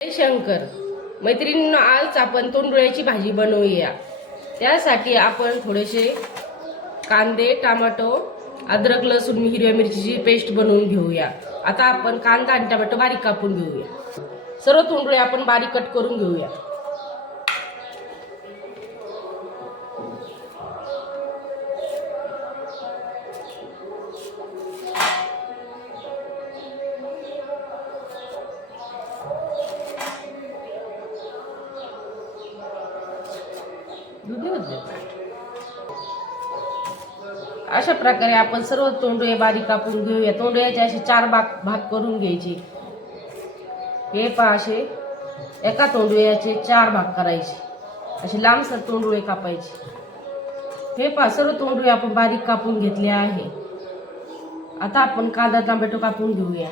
शंकर मैत्रिणींना आज आपण तोंडुळ्याची भाजी बनवूया. त्यासाठी आपण थोडेसे कांदे टमाटो अद्रक लसूण हिरव्या मिरचीची पेस्ट बनवून घेऊया. आता आपण कांदा आणि टमाटो बारीक कापून घेऊया. सर्व तोंडुळे आपण बारीक कट करून घेऊया. म्हणजे. अशा प्रकारे आपण सर्व तोंडुळे बारीक कापून घेऊया. तोंडुळ्याचे असे चार भाग भाग करून घ्यायचे. हे पहा असे. एका तोंडुळ्याचे चार भाग करायचे. असे लांबसर तोंडुळे कापायचे. हे पहा सर्व तोंडुळे आपण बारीक कापून घेतले आहे. आता आपण कांदा टोमॅटो कापून घेऊया.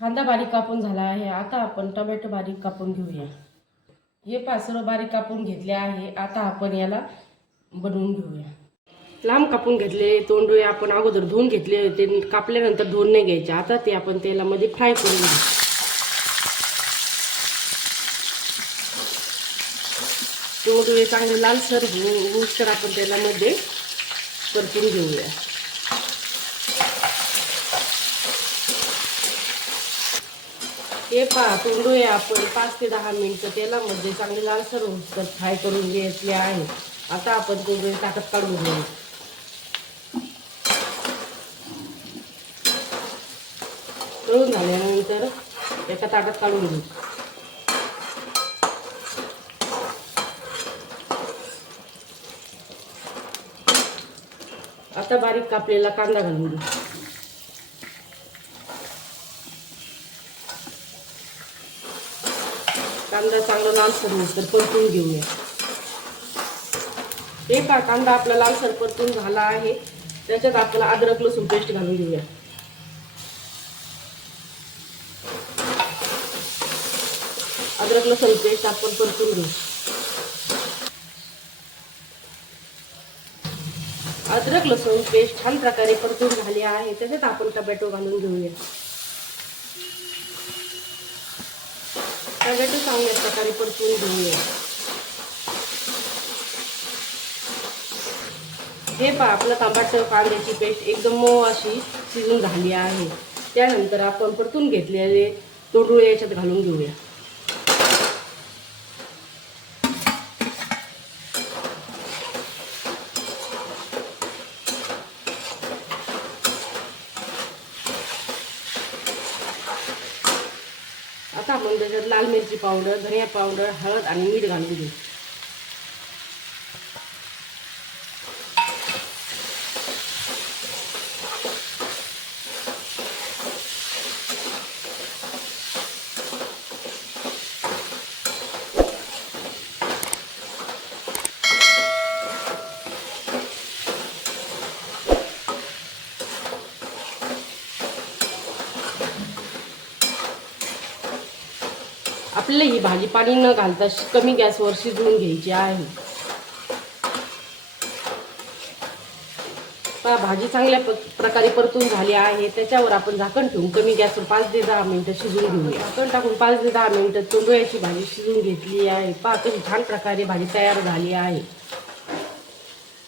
कांदा बारीक कापून झाला आहे. आता आपण टोमॅटो बारीक कापून घेऊया. हे पासरं सर्व बारीक कापून घेतले आहे. आता आपण याला बनवून घेऊया. लांब कापून घेतले तोंडोळे आपण अगोदर धुवून घेतले होते. कापल्यानंतर धुवून नाही घ्यायचे. आता ते आपण तेलामध्ये फ्राय करून घेऊ. तोंडोळे चांगले लालसर होऊन होऊस तर आपण तेलामध्ये परतून घेऊया. हे पहा तोंडूया आपण पाच ते दहा मिनिटं तेलामध्ये म्हणजे चांगले लालसर होऊस तर फ्राय करून घेतले आहे. आता आपण तोंडुळे ताकद काढून घेऊ. तळून झाल्यानंतर एका ताटात काढून घेऊ. आता बारीक कापलेला कांदा घालून घेऊ. कांदा चांगला लालसर होईल तर परतून घेऊया. हे पहा कांदा आपला लालसर परतून झाला आहे. त्याच्यात आपल्याला अद्रक लसूण पेस्ट घालून घेऊया. अद्रक लसूण पेस्ट आपण परतून घेऊ. अद्रक लसूण पेस्ट छान प्रकारे परतून झाली आहे. त्याच्यात आपण टमॅटो घालून घेऊया. टमॅटो चांगल्या प्रकारे परतून घेऊया. हे पहा आपलं तांबाटं कांद्याची पेस्ट एकदम मऊ अशी शिजून झाली आहे. त्यानंतर आपण परतून घेतलेले तोडुळे याच्यात घालून घेऊया. आता आपण त्याच्यात लाल मिरची पावडर धनिया पावडर हळद आणि मीठ घालून घेऊ. आपल्याला ही भाजी पाणी न घालता कमी गॅसवर शिजवून घ्यायची आहे. पहा, भाजी चांगल्या प- प्रकारे परतून झाली आहे. त्याच्यावर आपण झाकण ठेवून कमी गॅसवर पाच ते दहा मिनिटं शिजवून घेऊया. झाकण टाकून पाच ते दहा मिनटं तोंडोळ्याची भाजी शिजवून घेतली आहे. पहा कशी छान प्रकारे भाजी तयार झाली आहे.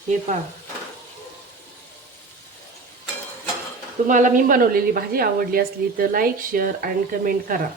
हे पहा. तुम्हाला मी बनवलेली भाजी आवडली असली तर लाईक शेअर आणि कमेंट करा.